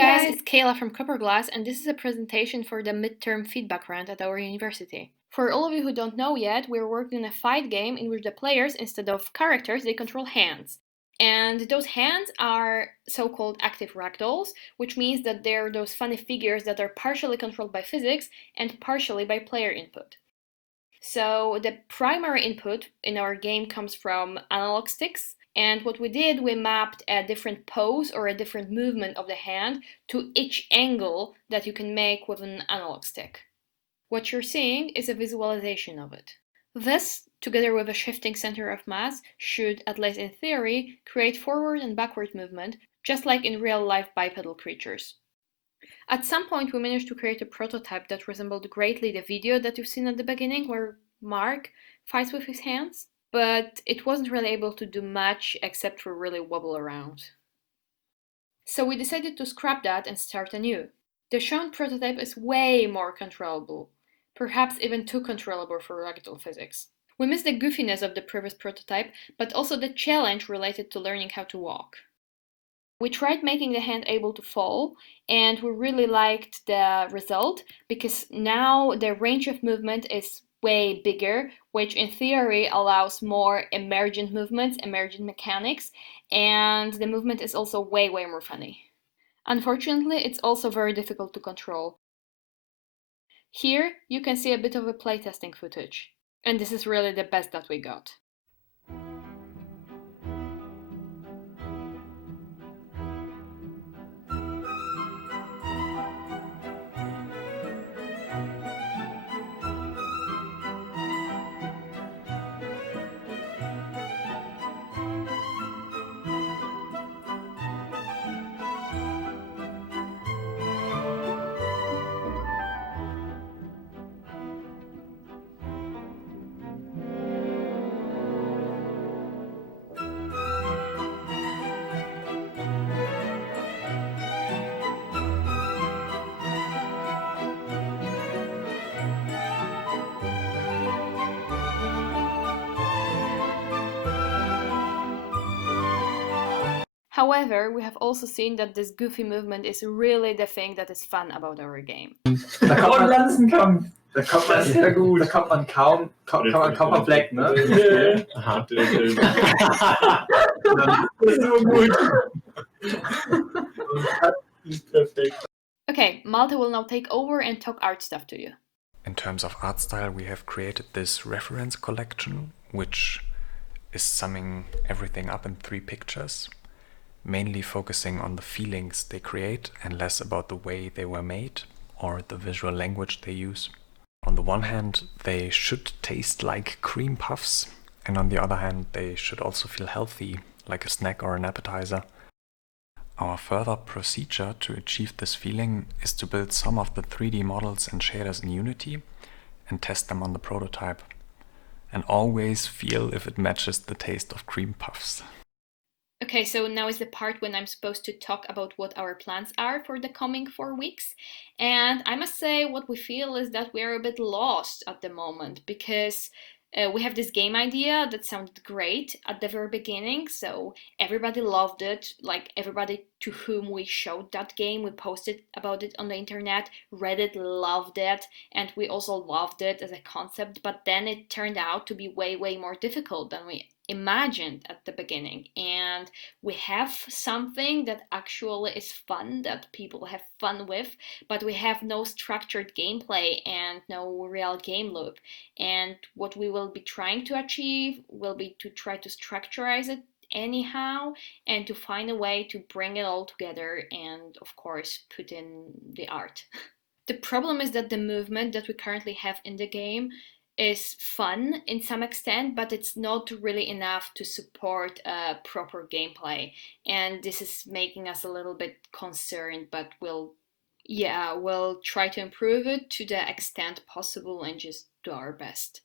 guys, it's Kayla from Copperglass, and this is a presentation for the midterm feedback round at our university. For all of you who don't know yet, we're working on a fight game in which the players, instead of characters, they control hands. And those hands are so-called active ragdolls, which means that they're those funny figures that are partially controlled by physics and partially by player input. So the primary input in our game comes from analog sticks. And what we did, we mapped a different pose or a different movement of the hand to each angle that you can make with an analog stick. What you're seeing is a visualization of it. This, together with a shifting center of mass, should, at least in theory, create forward and backward movement, just like in real-life bipedal creatures. At some point, we managed to create a prototype that resembled greatly the video that you've seen at the beginning, where Mark fights with his hands. But it wasn't really able to do much except for really wobble around. So we decided to scrap that and start anew. The shown prototype is way more controllable, perhaps even too controllable for ragdoll physics. We missed the goofiness of the previous prototype, but also the challenge related to learning how to walk. We tried making the hand able to fall, and we really liked the result because now the range of movement is way bigger, which in theory allows more emergent movements, emergent mechanics, and the movement is also way more funny. Unfortunately, it's also very difficult to control. Here you can see a bit of a playtesting footage, and this is really the best that we got. However, we have also seen that this goofy movement is really the thing that is fun about our game. Da kommt man Lanzenkampf. Da kommt man sehr gut. Da kommt man kaum weg, ne? Aha. Das ist so gut. Perfekt. Okay, Malte will now take over and talk art stuff to you. In terms of art style, we have created this reference collection, which is summing everything up in 3 pictures, mainly focusing on the feelings they create and less about the way they were made or the visual language they use. On the one hand, they should taste like cream puffs, and on the other hand, they should also feel healthy, like a snack or an appetizer. Our further procedure to achieve this feeling is to build some of the 3D models and shaders in Unity and test them on the prototype, and always feel if it matches the taste of cream puffs. Okay, so now is the part when I'm supposed to talk about what our plans are for the coming 4 weeks. And I must say what we feel is that we're a bit lost at the moment because we have this game idea that sounded great at the very beginning, so everybody loved it, like everybody to whom we showed that game, we posted about it on the internet, Reddit loved it, and we also loved it as a concept, but then it turned out to be way more difficult than we imagined at the beginning, and we have something that actually is fun, that people have fun with, but we have no structured gameplay and no real game loop. And what we will be trying to achieve will be to try to structurize it anyhow and to find a way to bring it all together and of course put in the art. The problem is that the movement that we currently have in the game is fun in some extent, but it's not really enough to support proper gameplay, and this is making us a little bit concerned, but we'll try to improve it to the extent possible and just do our best.